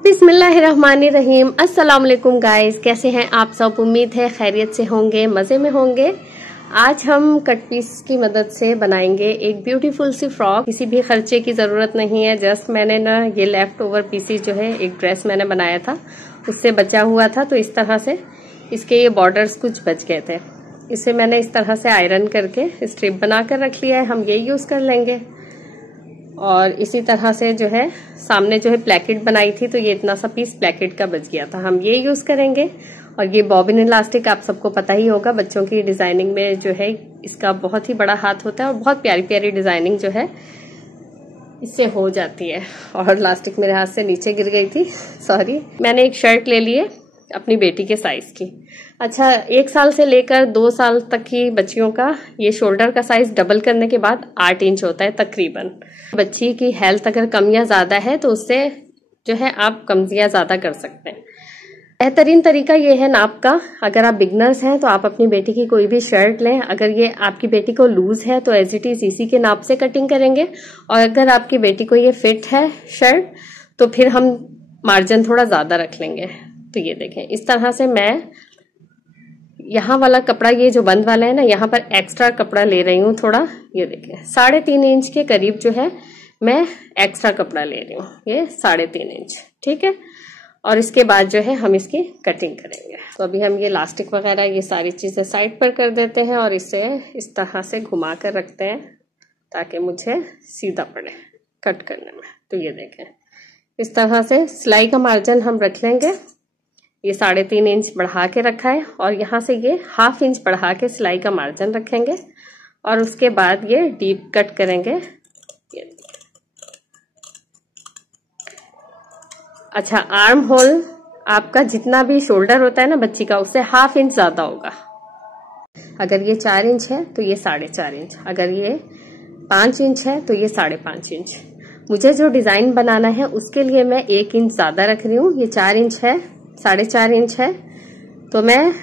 बिस्मिल्लाहिर्रहमानिर्रहीम। अस्सलाम वालेकुम गाइस, कैसे हैं आप सब? उम्मीद है खैरियत से होंगे, मज़े में होंगे। आज हम कट पीस की मदद से बनाएंगे एक ब्यूटीफुल सी फ्रॉक। किसी भी खर्चे की ज़रूरत नहीं है। जस्ट मैंने ना ये लेफ्ट ओवर पीसीस जो है, एक ड्रेस मैंने बनाया था उससे बचा हुआ था, तो इस तरह से इसके ये बॉर्डर्स कुछ बच गए थे। इसे मैंने इस तरह से आयरन करके स्ट्रिप बना कर रख लिया है। हम ये यूज़ कर लेंगे। और इसी तरह से जो है सामने जो है प्लेकेट बनाई थी, तो ये इतना सा पीस प्लेकेट का बच गया था, हम ये यूज करेंगे। और ये बॉबिन इलास्टिक आप सबको पता ही होगा, बच्चों की डिजाइनिंग में जो है इसका बहुत ही बड़ा हाथ होता है और बहुत प्यारी प्यारी डिजाइनिंग जो है इससे हो जाती है। और इलास्टिक मेरे हाथ से नीचे गिर गई थी, सॉरी। मैंने एक शर्ट ले ली है अपनी बेटी के साइज की। अच्छा, 1 साल से लेकर 2 साल तक की बच्चियों का ये शोल्डर का साइज डबल करने के बाद 8 इंच होता है तकरीबन। बच्ची की हेल्थ अगर कम या ज्यादा है तो उससे जो है आप कमजियां ज्यादा कर सकते हैं। बेहतरीन तरीका ये है नाप का। अगर आप बिगनर्स हैं तो आप अपनी बेटी की कोई भी शर्ट लें। अगर ये आपकी बेटी को लूज है तो एज इट इज इसी के नाप से कटिंग करेंगे। और अगर आपकी बेटी को ये फिट है शर्ट तो फिर हम मार्जिन थोड़ा ज्यादा रख लेंगे। तो ये देखें, इस तरह से मैं यहाँ वाला कपड़ा, ये जो बंद वाला है ना, यहाँ पर एक्स्ट्रा कपड़ा ले रही हूँ थोड़ा। ये देखें 3.5 इंच के करीब जो है मैं एक्स्ट्रा कपड़ा ले रही हूँ, ये 3.5 इंच, ठीक है। और इसके बाद जो है हम इसकी कटिंग करेंगे। तो अभी हम ये इलास्टिक वगैरह ये सारी चीजें साइड पर कर देते हैं और इसे इस तरह से घुमा कर रखते हैं ताकि मुझे सीधा पड़े कट करने में। तो ये देखें, इस तरह से सिलाई का मार्जिन हम रख लेंगे। ये 3.5 इंच बढ़ा के रखा है और यहाँ से ये 1/2 इंच बढ़ा के सिलाई का मार्जिन रखेंगे और उसके बाद ये डीप कट करेंगे। ये अच्छा, आर्म होल आपका जितना भी शोल्डर होता है ना बच्ची का, उससे 1/2 इंच ज्यादा होगा। अगर ये 4 इंच है तो ये 4.5 इंच, अगर ये 5 इंच है तो ये 5.5 इंच। मुझे जो डिजाइन बनाना है उसके लिए मैं 1 इंच ज्यादा रख रही हूँ। ये 4 इंच है, 4.5 इंच है, तो मैं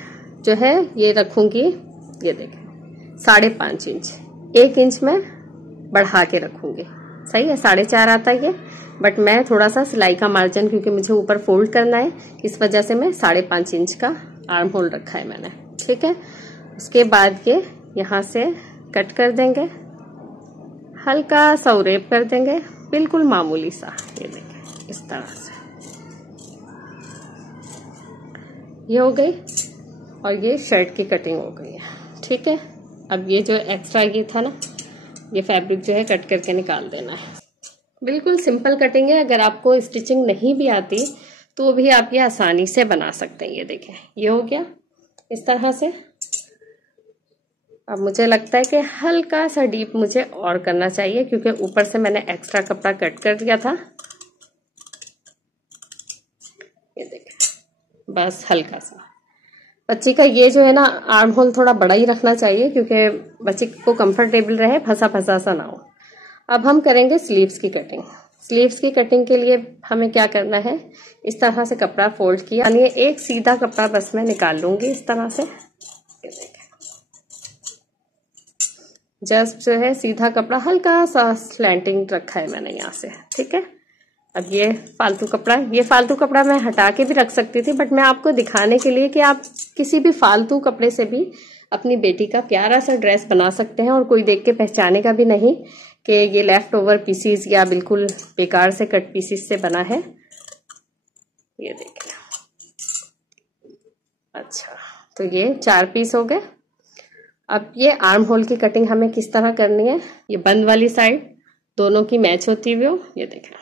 जो है ये रखूंगी, ये देखें 5.5 इंच। 1 इंच में बढ़ा के रखूंगी, सही है। 4.5 आता है ये, बट मैं थोड़ा सा सिलाई का मार्जिन, क्योंकि मुझे ऊपर फोल्ड करना है, इस वजह से मैं 5.5 इंच का आर्म होल रखा है मैंने, ठीक है। उसके बाद ये यहाँ से कट कर देंगे, हल्का सा उरेप कर देंगे, बिल्कुल मामूली सा। ये देखें इस तरह से ये हो गई और ये शर्ट की कटिंग हो गई है, ठीक है। अब ये जो एक्स्ट्रा ये था ना, ये फैब्रिक जो है कट करके निकाल देना है। बिल्कुल सिंपल कटिंग है। अगर आपको स्टिचिंग नहीं भी आती तो भी आप ये आसानी से बना सकते हैं। ये देखें, ये हो गया इस तरह से। अब मुझे लगता है कि हल्का सा डीप मुझे और करना चाहिए, क्योंकि ऊपर से मैंने एक्स्ट्रा कपड़ा कट कर दिया था। ये देखें, बस हल्का सा। बच्ची का ये जो है ना आर्म होल थोड़ा बड़ा ही रखना चाहिए, क्योंकि बच्ची को कंफर्टेबल रहे, फंसा फंसा सा ना हो। अब हम करेंगे स्लीव्स की कटिंग। स्लीव्स की कटिंग के लिए हमें क्या करना है, इस तरह से कपड़ा फोल्ड किया, यानी एक सीधा कपड़ा बस मैं निकाल लूंगी इस तरह से। जस्ट जो है सीधा कपड़ा, हल्का सा स्लैंटिंग रखा है मैंने यहाँ से, ठीक है। अब ये फालतू कपड़ा मैं हटा के भी रख सकती थी, बट मैं आपको दिखाने के लिए कि आप किसी भी फालतू कपड़े से भी अपनी बेटी का प्यारा सा ड्रेस बना सकते हैं और कोई देख के पहचानेगा भी नहीं कि ये लेफ्ट ओवर पीसीस या बिल्कुल बेकार से कट पीसीस से बना है। ये देखिए, अच्छा, तो ये 4 पीस हो गए। अब ये आर्म होल की कटिंग हमें किस तरह करनी है, ये बंद वाली साइड दोनों की मैच होती हुई हो। ये देखें,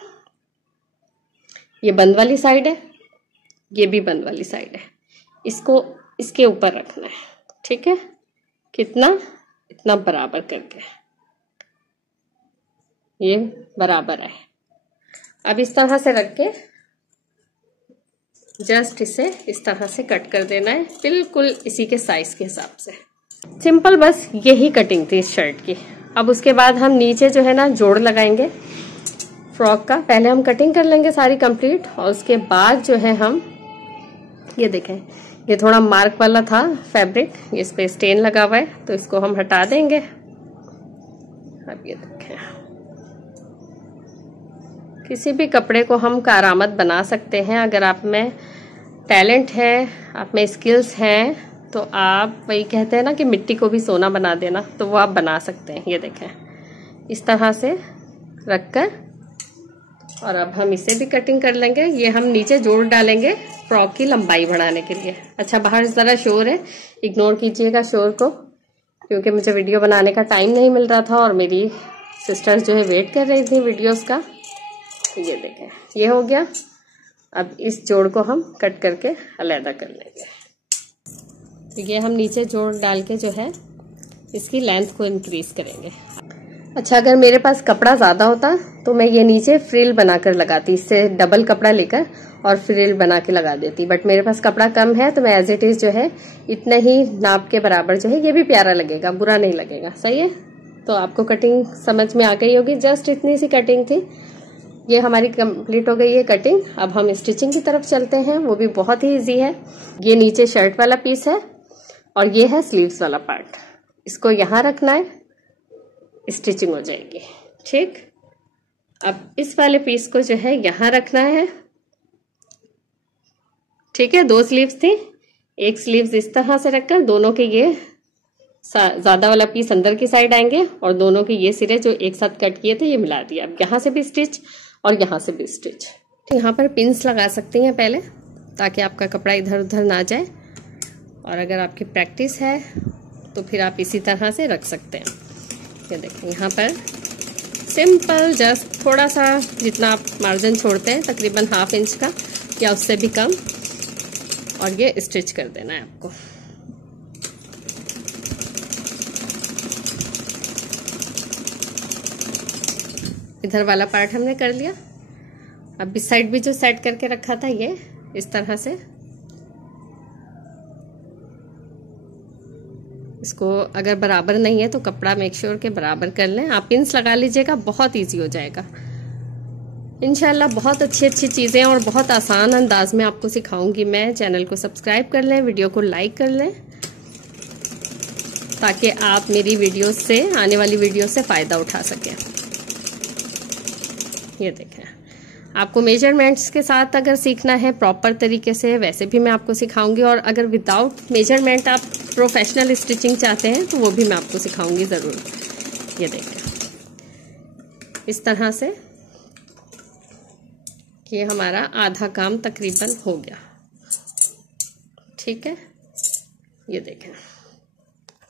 ये बंद वाली साइड है, ये भी बंद वाली साइड है। इसको इसके ऊपर रखना है, ठीक है। कितना, इतना बराबर करके, ये बराबर है। अब इस तरह से रख के जस्ट इसे इस तरह से कट कर देना है, बिल्कुल इसी के साइज के हिसाब से। सिंपल, बस यही कटिंग थी इस शर्ट की। अब उसके बाद हम नीचे जो है ना जोड़ लगाएंगे फ्रॉक का। पहले हम कटिंग कर लेंगे सारी कंप्लीट, और उसके बाद जो है हम, ये देखें, ये थोड़ा मार्क वाला था फैब्रिक, इस पे स्टेन लगा हुआ है, तो इसको हम हटा देंगे। अब ये देखें, किसी भी कपड़े को हम कारआमद बना सकते हैं। अगर आप में टैलेंट है, आप में स्किल्स हैं, तो आप वही कहते हैं ना कि मिट्टी को भी सोना बना देना, तो वो आप बना सकते हैं। ये देखें, इस तरह से रखकर, और अब हम इसे भी कटिंग कर लेंगे। ये हम नीचे जोड़ डालेंगे फ्रॉक की लंबाई बढ़ाने के लिए। अच्छा, बाहर ज़रा शोर है, इग्नोर कीजिएगा शोर को, क्योंकि मुझे वीडियो बनाने का टाइम नहीं मिल रहा था और मेरी सिस्टर्स जो है वेट कर रही थी वीडियोस का। तो ये देखें, ये हो गया। अब इस जोड़ को हम कट करके अलग कर लेंगे। तो ये हम नीचे जोड़ डाल के जो है इसकी लेंथ को इंक्रीज करेंगे। अच्छा, अगर मेरे पास कपड़ा ज़्यादा होता तो मैं ये नीचे फ्रिल बनाकर लगाती, इससे डबल कपड़ा लेकर और फ्रिल बना के लगा देती। बट मेरे पास कपड़ा कम है तो मैं एज इट इज़ जो है इतना ही नाप के बराबर जो है, ये भी प्यारा लगेगा, बुरा नहीं लगेगा। सही है। तो आपको कटिंग समझ में आ गई होगी। जस्ट इतनी सी कटिंग थी। ये हमारी कंप्लीट हो गई है कटिंग। अब हम स्टिचिंग की तरफ चलते हैं, वो भी बहुत ही इजी है। ये नीचे शर्ट वाला पीस है और ये है स्लीव्स वाला पार्ट। इसको यहाँ रखना है, स्टिचिंग हो जाएगी। ठीक, अब इस वाले पीस को जो है यहाँ रखना है। ठीक है, 2 स्लीव्स थी, एक स्लीव्स इस तरह से रखकर दोनों के ये ज्यादा वाला पीस अंदर की साइड आएंगे और दोनों के ये सिरे जो एक साथ कट किए थे ये मिला दिया। अब यहाँ से भी स्टिच और यहाँ से भी स्टिच। तो यहाँ पर पिंस लगा सकती हैं पहले, ताकि आपका कपड़ा इधर उधर ना जाए। और अगर आपकी प्रैक्टिस है तो फिर आप इसी तरह से रख सकते हैं। ये देखें, यहाँ पर सिंपल जस्ट थोड़ा सा जितना आप मार्जिन छोड़ते हैं, तकरीबन ½ इंच का या उससे भी कम, और ये स्टिच कर देना है आपको। इधर वाला पार्ट हमने कर लिया। अब इस साइड भी जो सेट करके रखा था ये इस तरह से, इसको अगर बराबर नहीं है तो कपड़ा मेक श्योर के बराबर कर लें। आप पिंस लगा लीजिएगा, बहुत इजी हो जाएगा इंशाल्लाह। बहुत अच्छी अच्छी चीज़ें और बहुत आसान अंदाज में आपको सिखाऊंगी मैं। चैनल को सब्सक्राइब कर लें, वीडियो को लाइक कर लें, ताकि आप मेरी वीडियोस से, आने वाली वीडियो से फ़ायदा उठा सकें। ये देखें, आपको मेजरमेंट्स के साथ अगर सीखना है प्रॉपर तरीके से, वैसे भी मैं आपको सिखाऊंगी। और अगर विदाउट मेजरमेंट आप प्रोफेशनल स्टिचिंग चाहते हैं तो वो भी मैं आपको सिखाऊंगी ज़रूर। ये देखें, इस तरह से ये हमारा आधा काम तकरीबन हो गया। ठीक है, ये देखें,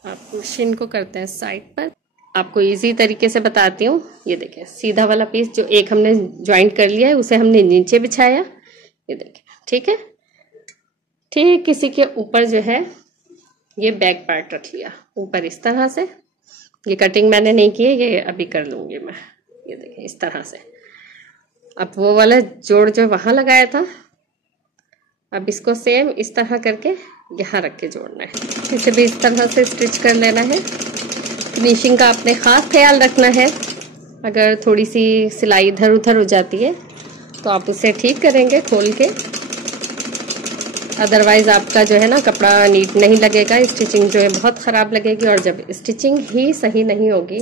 आप मशीन को करते हैं साइड पर। आपको इजी तरीके से बताती हूँ। ये देखें, सीधा वाला पीस जो एक हमने ज्वाइंट कर लिया है उसे हमने नीचे बिछाया। ये देखें, ठीक है। ठीक किसी के ऊपर जो है ये बैक पार्ट रख लिया ऊपर इस तरह से। ये कटिंग मैंने नहीं की है, ये अभी कर लूंगी मैं। ये देखें, इस तरह से। अब वो वाला जोड़ जो वहां लगाया था, अब इसको सेम इस तरह करके यहाँ रख के जोड़ना है। इसे भी इस तरह से स्टिच कर लेना है। फिनिशिंग का आपने खास ख्याल रखना है। अगर थोड़ी सी सिलाई इधर उधर हो जाती है तो आप उसे ठीक करेंगे खोल के, अदरवाइज आपका जो है ना कपड़ा नीट नहीं लगेगा, स्टिचिंग जो है बहुत ख़राब लगेगी। और जब स्टिचिंग ही सही नहीं होगी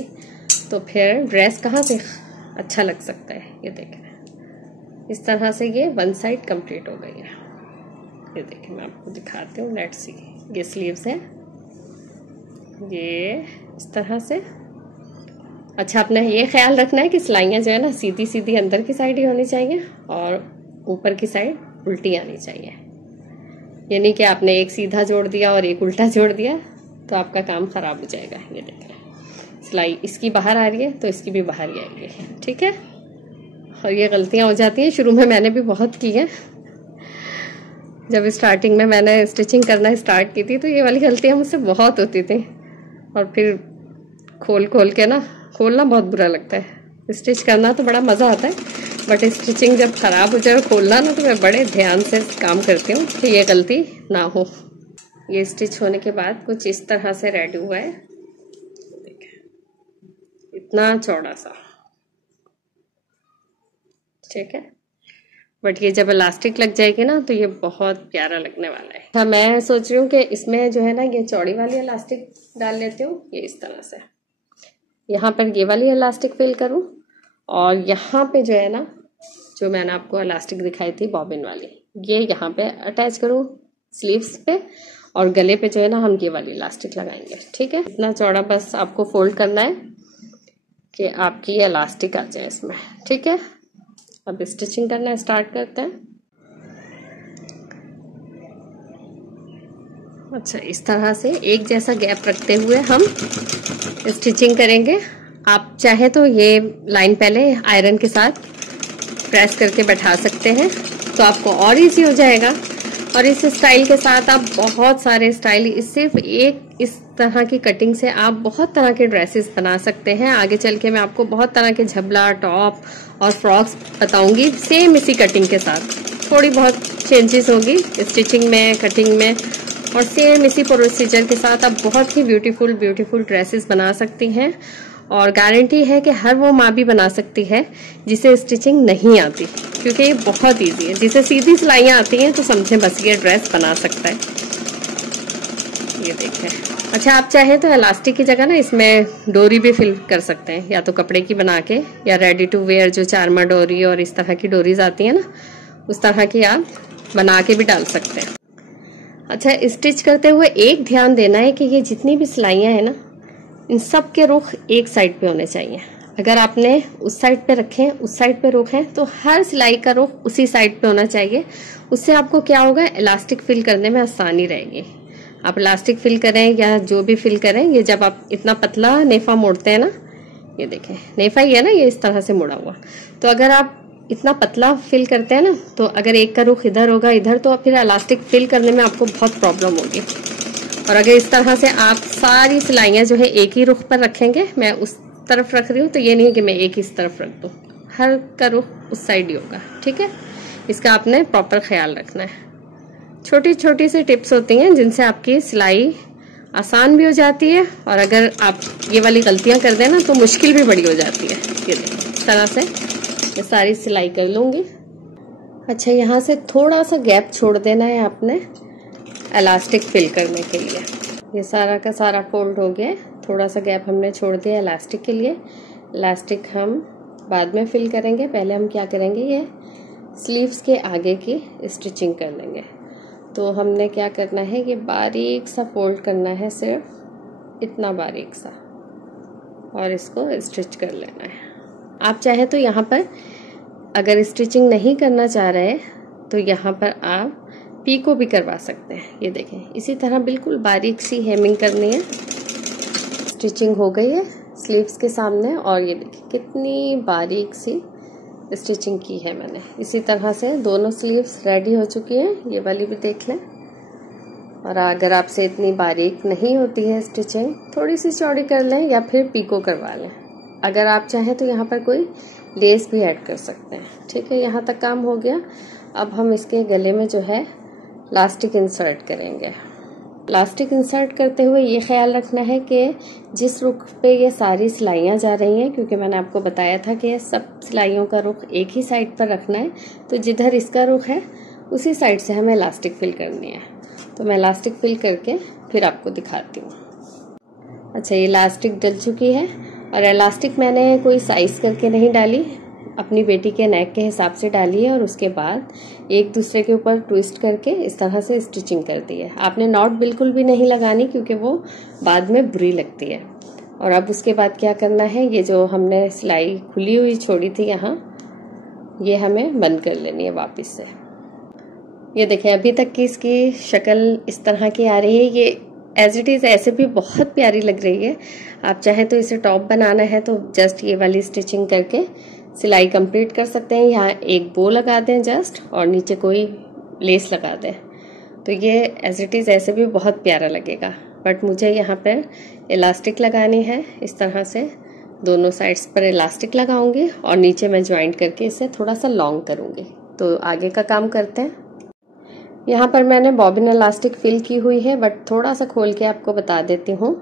तो फिर ड्रेस कहाँ से अच्छा लग सकता है। ये देखें, इस तरह से ये वन साइड कंप्लीट हो गई है। ये देखिए, मैं आपको दिखाती हूँ। लेट्स सी, ये स्लीव्स है, ये इस तरह से। अच्छा, आपने ये ख्याल रखना है कि सिलाइयाँ जो है ना सीधी सीधी अंदर की साइड ही होनी चाहिए और ऊपर की साइड उल्टी आनी चाहिए। ये नहीं कि आपने एक सीधा जोड़ दिया और एक उल्टा जोड़ दिया तो आपका काम खराब हो जाएगा। ये देखें, सिलाई इसकी बाहर आ रही है तो इसकी भी बाहर ही आएगी। ठीक है, और ये गलतियाँ हो जाती हैं, शुरू में मैंने भी बहुत की है। जब स्टार्टिंग में मैंने स्टिचिंग करना स्टार्ट की थी तो ये वाली गलतियाँ मुझसे बहुत होती थी। और फिर खोल के ना, खोलना बहुत बुरा लगता है। स्टिच करना तो बड़ा मज़ा आता है, बट स्टिचिंग जब ख़राब हो जाए खोलना ना, तो मैं बड़े ध्यान से काम करती हूँ कि ये गलती ना हो। ये स्टिच होने के बाद कुछ इस तरह से रेडी हुआ है। इतना चौड़ा सा, ठीक है। बट ये जब इलास्टिक लग जाएगी ना तो ये बहुत प्यारा लगने वाला है। हाँ, मैं सोच रही हूँ कि इसमें जो है ना ये चौड़ी वाली इलास्टिक डाल लेती हूँ। ये इस तरह से यहाँ पर ये वाली इलास्टिक फिल करूँ और यहाँ पे जो है ना जो मैंने आपको इलास्टिक दिखाई थी बॉबिन वाली, ये यहाँ पे अटैच करो स्लीव्स पे, और गले पे जो है ना हम ये वाली इलास्टिक लगाएंगे। ठीक है, इतना चौड़ा बस आपको फोल्ड करना है कि आपकी ये इलास्टिक आ जाए इसमें। ठीक है, अब स्टिचिंग करना स्टार्ट करते हैं। अच्छा, इस तरह से एक जैसा गैप रखते हुए हम स्टिचिंग करेंगे। आप चाहे तो ये लाइन पहले आयरन के साथ प्रेस करके बैठा सकते हैं, तो आपको और इजी हो जाएगा। और इस स्टाइल के साथ आप बहुत सारे स्टाइल, सिर्फ एक इस तरह की कटिंग से आप बहुत तरह के ड्रेसेस बना सकते हैं। आगे चल के मैं आपको बहुत तरह के झबला, टॉप और फ्रॉक्स बताऊंगी, सेम इसी कटिंग के साथ। थोड़ी बहुत चेंजेस होगी स्टिचिंग में, कटिंग में, और सेम इसी प्रोसीजर के साथ आप बहुत ही ब्यूटीफुल ड्रेसेस बना सकती हैं। और गारंटी है कि हर वो माँ भी बना सकती है जिसे स्टिचिंग नहीं आती, क्योंकि ये बहुत इजी है। जिसे सीधी सिलाइयाँ आती हैं तो समझें बस ये ड्रेस बना सकता है। ये देखें। अच्छा, आप चाहें तो इलास्टिक की जगह ना इसमें डोरी भी फिल कर सकते हैं, या तो कपड़े की बना के, या रेडी टू वेयर जो चारमा डोरी और इस तरह की डोरीज आती है ना, उस तरह की आप बना के भी डाल सकते हैं। अच्छा, स्टिच करते हुए एक ध्यान देना है कि ये जितनी भी सिलाइयाँ हैं ना, इन सब के रुख एक साइड पे होने चाहिए। अगर आपने उस साइड पे रखे, उस साइड पे रुख है, तो हर सिलाई का रुख उसी साइड पे होना चाहिए। उससे आपको क्या होगा, इलास्टिक फिल करने में आसानी रहेगी। आप इलास्टिक फिल करें या जो भी फिल करें, ये जब आप इतना पतला नेफा मोड़ते हैं ना, ये देखें नेफा ही है ना, ये इस तरह से मुड़ा हुआ, तो अगर आप इतना पतला फिल करते हैं ना, तो अगर एक का रुख इधर होगा इधर, तो फिर इलास्टिक फिल करने में आपको बहुत प्रॉब्लम होगी। और अगर इस तरह से आप सारी सिलाइयाँ जो है एक ही रुख पर रखेंगे, मैं उस तरफ रख रही हूँ, तो ये नहीं है कि मैं एक इस तरफ रख दूँ, हर का रुख उस साइड ही होगा। ठीक है, इसका आपने प्रॉपर ख्याल रखना है। छोटी छोटी सी टिप्स होती हैं जिनसे आपकी सिलाई आसान भी हो जाती है, और अगर आप ये वाली गलतियां कर दें ना तो मुश्किल भी बड़ी हो जाती है। ये देखिए, इस तरह से मैं सारी सिलाई कर लूँगी। अच्छा, यहाँ से थोड़ा सा गैप छोड़ देना है आपने इलास्टिक फिल करने के लिए। ये सारा का सारा फोल्ड हो गया, थोड़ा सा गैप हमने छोड़ दिया इलास्टिक के लिए। इलास्टिक हम बाद में फिल करेंगे, पहले हम क्या करेंगे, ये स्लीव्स के आगे की स्टिचिंग कर लेंगे। तो हमने क्या करना है, ये बारीक सा फोल्ड करना है, सिर्फ इतना बारीक सा, और इसको स्टिच कर लेना है। आप चाहे तो यहाँ पर अगर स्टिचिंग नहीं करना चाह रहे तो यहाँ पर आप पीको भी करवा सकते हैं। ये देखें, इसी तरह बिल्कुल बारीक सी हेमिंग करनी है। स्टिचिंग हो गई है स्लीव्स के सामने, और ये देखिए कितनी बारीक सी स्टिचिंग की है मैंने। इसी तरह से दोनों स्लीव्स रेडी हो चुकी हैं, ये वाली भी देख लें। और अगर आपसे इतनी बारीक नहीं होती है स्टिचिंग, थोड़ी सी चौड़ी कर लें या फिर पीको करवा लें। अगर आप चाहें तो यहाँ पर कोई लेस भी ऐड कर सकते हैं। ठीक है, यहाँ तक काम हो गया। अब हम इसके गले में जो है इलास्टिक इंसर्ट करेंगे। इलास्टिक इंसर्ट करते हुए ये ख्याल रखना है कि जिस रुख पे ये सारी सिलाइयाँ जा रही हैं, क्योंकि मैंने आपको बताया था कि सब सिलाइयों का रुख एक ही साइड पर रखना है, तो जिधर इसका रुख है उसी साइड से हमें इलास्टिक फिल करनी है। तो मैं इलास्टिक फिल करके फिर आपको दिखाती हूँ। अच्छा, ये इलास्टिक डल चुकी है, और इलास्टिक मैंने कोई साइज करके नहीं डाली, अपनी बेटी के नेक के हिसाब से डाली है, और उसके बाद एक दूसरे के ऊपर ट्विस्ट करके इस तरह से स्टिचिंग कर दी है। आपने नॉट बिल्कुल भी नहीं लगानी, क्योंकि वो बाद में बुरी लगती है। और अब उसके बाद क्या करना है, ये जो हमने सिलाई खुली हुई छोड़ी थी यहाँ, ये हमें बंद कर लेनी है वापस से। ये देखें, अभी तक की इसकी शक्ल इस तरह की आ रही है। ये एज इट इज़ ऐसे भी बहुत प्यारी लग रही है। आप चाहें तो इसे टॉप बनाना है तो जस्ट ये वाली स्टिचिंग करके सिलाई कंप्लीट कर सकते हैं। यहाँ एक बो लगा दें जस्ट, और नीचे कोई लेस लगा दें, तो ये एज इट इज़ ऐसे भी बहुत प्यारा लगेगा। बट मुझे यहाँ पर इलास्टिक लगानी है, इस तरह से दोनों साइड्स पर इलास्टिक लगाऊंगी, और नीचे मैं ज्वाइंट करके इसे थोड़ा सा लॉन्ग करूंगी। तो आगे का काम करते हैं। यहाँ पर मैंने बॉबिन इलास्टिक फिल की हुई है, बट थोड़ा सा खोल के आपको बता देती हूँ।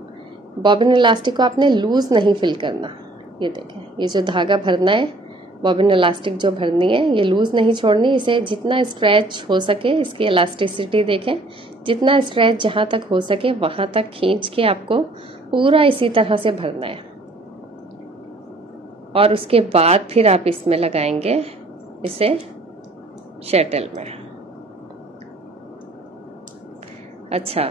बॉबिन इलास्टिक को आपने लूज नहीं फिल करना। ये देखें, ये जो धागा भरना है, बॉबिन इलास्टिक जो भरनी है, ये लूज नहीं छोड़नी। इसे जितना स्ट्रेच हो सके, इसकी इलास्टिसिटी देखें, जितना स्ट्रेच जहाँ तक हो सके वहां तक खींच के आपको पूरा इसी तरह से भरना है। और उसके बाद फिर आप इसमें लगाएंगे इसे शटल में। अच्छा,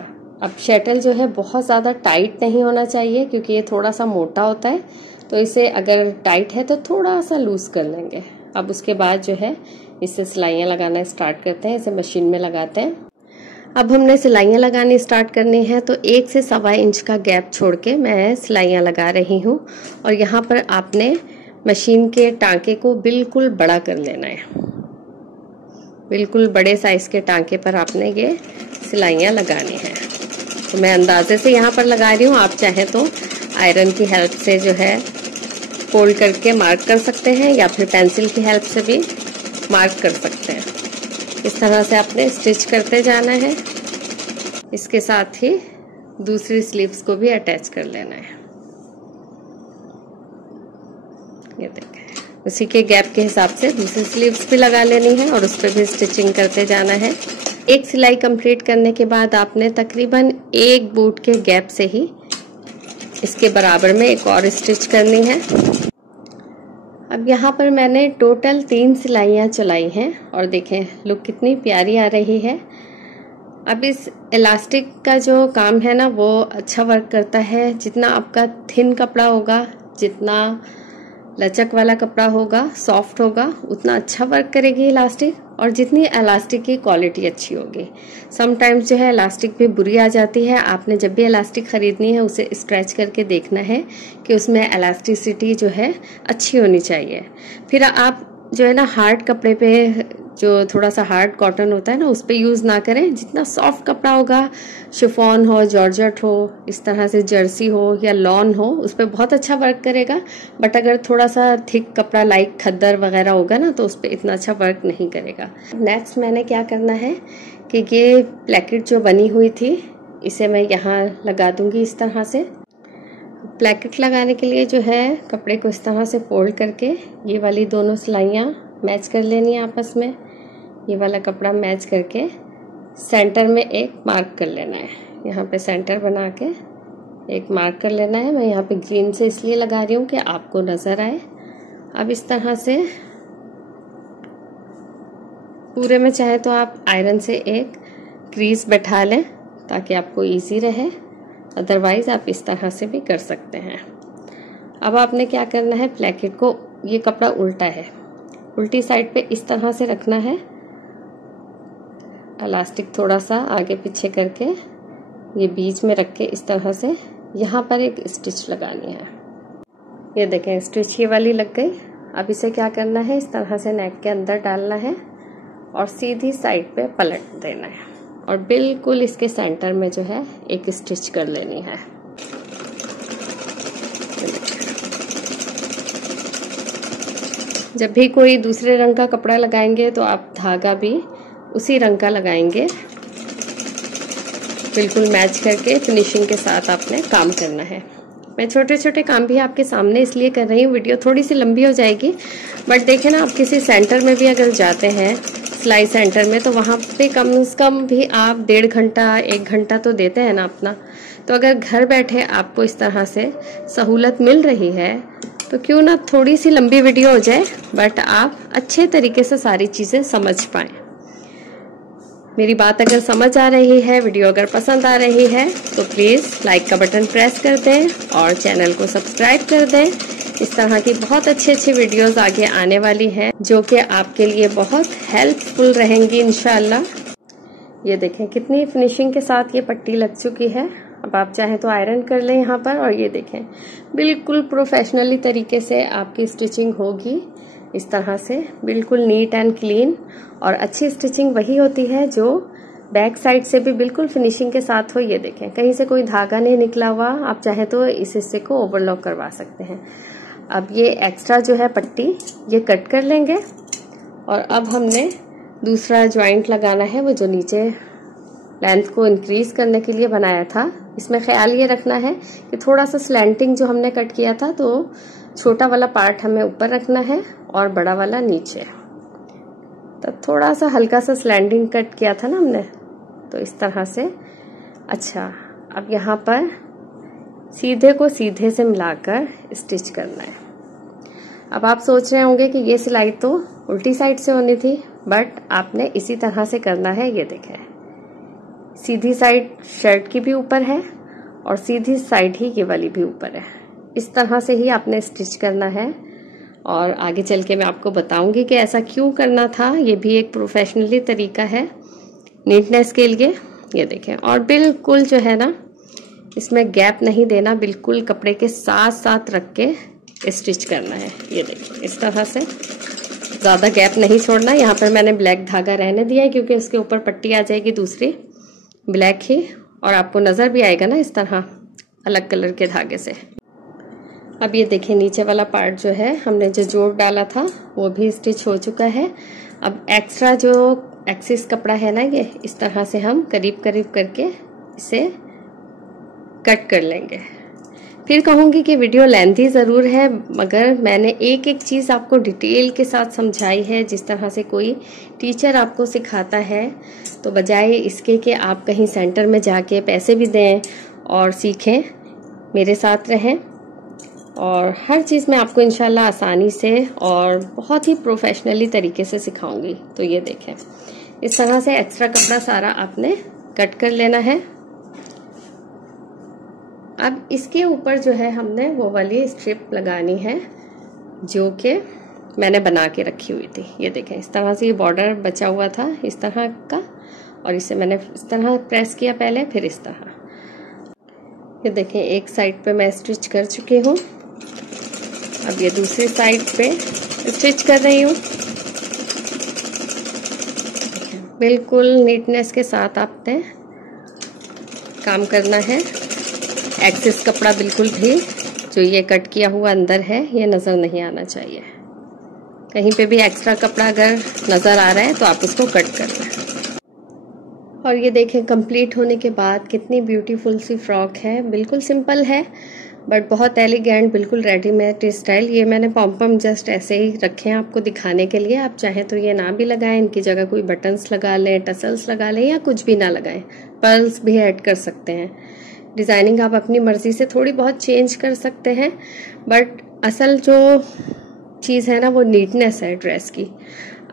अब शटल जो है बहुत ज़्यादा टाइट नहीं होना चाहिए क्योंकि ये थोड़ा सा मोटा होता है, तो इसे अगर टाइट है तो थोड़ा सा लूज कर लेंगे। अब उसके बाद जो है इससे सिलाइयाँ लगाना स्टार्ट करते हैं। इसे मशीन में लगाते हैं। अब हमने सिलाइयाँ लगानी स्टार्ट करनी है, तो 1 से 1.25 इंच का गैप छोड़ के मैं सिलाइयाँ लगा रही हूँ। और यहाँ पर आपने मशीन के टांके को बिल्कुल बड़ा कर लेना है। बिल्कुल बड़े साइज के टांके पर आपने ये सिलाइयाँ लगानी है। तो मैं अंदाजे से यहाँ पर लगा रही हूँ, आप चाहें तो आयरन की हेल्प से जो है फोल्ड करके मार्क कर सकते हैं या फिर पेंसिल की हेल्प से भी मार्क कर सकते हैं। इस तरह से आपने स्टिच करते जाना है। इसके साथ ही दूसरी स्लीव्स को भी अटैच कर लेना है। ये देखें, उसी के गैप के हिसाब से दूसरी स्लीव्स भी लगा लेनी है और उस पर भी स्टिचिंग करते जाना है। एक सिलाई कंप्लीट करने के बाद आपने तकरीबन 1 बूट के गैप से ही इसके बराबर में एक और स्टिच करनी है। अब यहाँ पर मैंने टोटल 3 सिलाइयाँ चलाई हैं और देखें लुक कितनी प्यारी आ रही है। अब इस इलास्टिक का जो काम है ना, वो अच्छा वर्क करता है। जितना आपका थिन कपड़ा होगा, जितना लचक वाला कपड़ा होगा, सॉफ्ट होगा, उतना अच्छा वर्क करेगी इलास्टिक। और जितनी इलास्टिक की क्वालिटी अच्छी होगी। समटाइम्स जो है इलास्टिक भी बुरी आ जाती है। आपने जब भी इलास्टिक खरीदनी है उसे स्क्रैच करके देखना है कि उसमें इलास्टिसिटी जो है अच्छी होनी चाहिए। फिर आप जो है ना हार्ड कपड़े पे, जो थोड़ा सा हार्ड कॉटन होता है ना, उस पर यूज़ ना करें। जितना सॉफ्ट कपड़ा होगा, शिफॉन हो, जॉर्जेट हो, इस तरह से जर्सी हो या लॉन हो, उस पर बहुत अच्छा वर्क करेगा। बट अगर थोड़ा सा थिक कपड़ा लाइक खद्दर वगैरह होगा ना, तो उस पर इतना अच्छा वर्क नहीं करेगा। नेक्स्ट मैंने क्या करना है कि ये प्लेकेट जो बनी हुई थी, इसे मैं यहाँ लगा दूंगी इस तरह से। प्लेकेट लगाने के लिए जो है कपड़े को इस तरह से फोल्ड करके ये वाली दोनों सिलाइयाँ मैच कर लेनी है आपस में। ये वाला कपड़ा मैच करके सेंटर में एक मार्क कर लेना है। यहाँ पे सेंटर बना के एक मार्क कर लेना है। मैं यहाँ पे ग्रीन से इसलिए लगा रही हूँ कि आपको नज़र आए। अब इस तरह से पूरे में चाहे तो आप आयरन से एक क्रीज बैठा लें ताकि आपको इजी रहे, अदरवाइज आप इस तरह से भी कर सकते हैं। अब आपने क्या करना है, प्लेकेट को, ये कपड़ा उल्टा है, उल्टी साइड पे इस तरह से रखना है। इलास्टिक थोड़ा सा आगे पीछे करके ये बीच में रख के इस तरह से यहाँ पर एक स्टिच लगानी है। ये देखें स्टिच ये वाली लग गई। अब इसे क्या करना है, इस तरह से नेक के अंदर डालना है और सीधी साइड पे पलट देना है और बिल्कुल इसके सेंटर में जो है एक स्टिच कर लेनी है। जब भी कोई दूसरे रंग का कपड़ा लगाएंगे तो आप धागा भी उसी रंग का लगाएंगे। बिल्कुल मैच करके फिनिशिंग के साथ आपने काम करना है। मैं छोटे छोटे काम भी आपके सामने इसलिए कर रही हूँ, वीडियो थोड़ी सी लंबी हो जाएगी। बट देखें ना, आप किसी सेंटर में भी अगर जाते हैं, सिलाई सेंटर में, तो वहाँ पे कम से कम भी आप 1.5 घंटा 1 घंटा तो देते हैं ना अपना। तो अगर घर बैठे आपको इस तरह से सहूलत मिल रही है तो क्यों ना थोड़ी सी लंबी वीडियो हो जाए, बट आप अच्छे तरीके से सारी चीज़ें समझ पाएँ। मेरी बात अगर समझ आ रही है, वीडियो अगर पसंद आ रही है, तो प्लीज़ लाइक का बटन प्रेस कर दें और चैनल को सब्सक्राइब कर दें। इस तरह की बहुत अच्छी अच्छी वीडियोस आगे आने वाली हैं जो कि आपके लिए बहुत हेल्पफुल रहेंगी इंशाल्लाह। ये देखें कितनी फिनिशिंग के साथ ये पट्टी लग चुकी है। अब आप चाहें तो आयरन कर लें यहाँ पर। और ये देखें बिल्कुल प्रोफेशनली तरीके से आपकी स्टिचिंग होगी इस तरह से, बिल्कुल नीट एंड क्लीन। और अच्छी स्टिचिंग वही होती है जो बैक साइड से भी बिल्कुल फिनिशिंग के साथ हो। ये देखें कहीं से कोई धागा नहीं निकला हुआ। आप चाहे तो इस हिस्से को ओवरलॉक करवा सकते हैं। अब ये एक्स्ट्रा जो है पट्टी ये कट कर लेंगे और अब हमने दूसरा ज्वाइंट लगाना है, वो जो नीचे लेंथ को इंक्रीज करने के लिए बनाया था। इसमें ख्याल ये रखना है कि थोड़ा सा स्लैंटिंग जो हमने कट किया था, तो छोटा वाला पार्ट हमें ऊपर रखना है और बड़ा वाला नीचे। तो थोड़ा सा हल्का सा स्लैंडिंग कट किया था ना हमने, तो इस तरह से। अच्छा, अब यहाँ पर सीधे को सीधे से मिलाकर स्टिच करना है। अब आप सोच रहे होंगे कि ये सिलाई तो उल्टी साइड से होनी थी, बट आपने इसी तरह से करना है। ये देखें, सीधी साइड शर्ट की भी ऊपर है और सीधी साइड ही ये वाली भी ऊपर है। इस तरह से ही आपने स्टिच करना है और आगे चल के मैं आपको बताऊंगी कि ऐसा क्यों करना था। ये भी एक प्रोफेशनली तरीका है नीटनेस के लिए। ये देखें, और बिल्कुल जो है ना, इसमें गैप नहीं देना, बिल्कुल कपड़े के साथ साथ रख के स्टिच करना है। ये देखिए, इस तरह से ज़्यादा गैप नहीं छोड़ना। यहाँ पर मैंने ब्लैक धागा रहने दिया है क्योंकि उसके ऊपर पट्टी आ जाएगी दूसरी ब्लैक ही, और आपको नज़र भी आएगा ना इस तरह अलग कलर के धागे से। अब ये देखिए, नीचे वाला पार्ट जो है हमने जो जोड़ डाला था वो भी स्टिच हो चुका है। अब एक्स्ट्रा जो एक्सिस कपड़ा है ना, ये इस तरह से हम करीब करीब करके इसे कट कर लेंगे। फिर कहूँगी कि वीडियो लेंथी ज़रूर है, मगर मैंने एक एक चीज़ आपको डिटेल के साथ समझाई है। जिस तरह से कोई टीचर आपको सिखाता है, तो बजाय इसके कि आप कहीं सेंटर में जाके पैसे भी दें और सीखें, मेरे साथ रहें और हर चीज़ मैं आपको इंशाल्लाह आसानी से और बहुत ही प्रोफेशनली तरीके से सिखाऊंगी। तो ये देखें, इस तरह से एक्स्ट्रा कपड़ा सारा आपने कट कर लेना है। अब इसके ऊपर जो है हमने वो वाली स्ट्रिप लगानी है जो कि मैंने बना के रखी हुई थी। ये देखें, इस तरह से ये बॉर्डर बचा हुआ था इस तरह का, और इसे मैंने इस तरह प्रेस किया पहले, फिर इस तरह। ये देखें, एक साइड पे मैं स्टिच कर चुकी हूँ। अब ये दूसरी साइड पे स्टिच कर रही हूँ। बिल्कुल नीटनेस के साथ आपने काम करना है। एक्सेस कपड़ा बिल्कुल भी जो ये कट किया हुआ अंदर है ये नज़र नहीं आना चाहिए। कहीं पे भी एक्स्ट्रा कपड़ा अगर नज़र आ रहा है तो आप उसको कट कर लें। और ये देखें, कंप्लीट होने के बाद कितनी ब्यूटीफुल सी फ्रॉक है। बिल्कुल सिंपल है बट बहुत एलिगेंट, बिल्कुल रेडीमेड स्टाइल। ये मैंने पॉम्पम जस्ट ऐसे ही रखे हैं आपको दिखाने के लिए। आप चाहें तो ये ना भी लगाएं, इनकी जगह कोई बटन्स लगा लें, टसल्स लगा लें, या कुछ भी ना लगाएं, पर्ल्स भी ऐड कर सकते हैं। डिज़ाइनिंग आप अपनी मर्जी से थोड़ी बहुत चेंज कर सकते हैं, बट असल जो चीज़ है ना वो नीटनेस है ड्रेस की।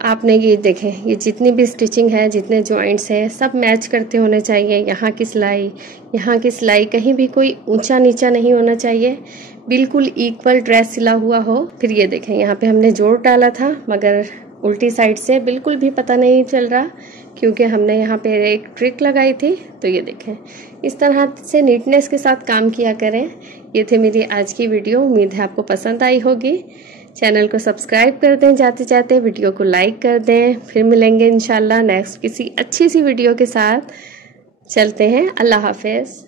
आपने ये देखें, ये जितनी भी स्टिचिंग है, जितने जॉइंट्स हैं, सब मैच करते होने चाहिए। यहाँ की सिलाई कहीं भी कोई ऊंचा नीचा नहीं होना चाहिए, बिल्कुल इक्वल ड्रेस सिला हुआ हो। फिर ये देखें, यहाँ पे हमने जोड़ डाला था मगर उल्टी साइड से, बिल्कुल भी पता नहीं चल रहा क्योंकि हमने यहाँ पे एक ट्रिक लगाई थी। तो ये देखें, इस तरह से नीटनेस के साथ काम किया करें। ये थे मेरी आज की वीडियो, उम्मीद है आपको पसंद आई होगी। चैनल को सब्सक्राइब कर दें, जाते जाते वीडियो को लाइक कर दें। फिर मिलेंगे इंशाल्लाह नेक्स्ट किसी अच्छी सी वीडियो के साथ। चलते हैं, अल्लाह हाफिज़।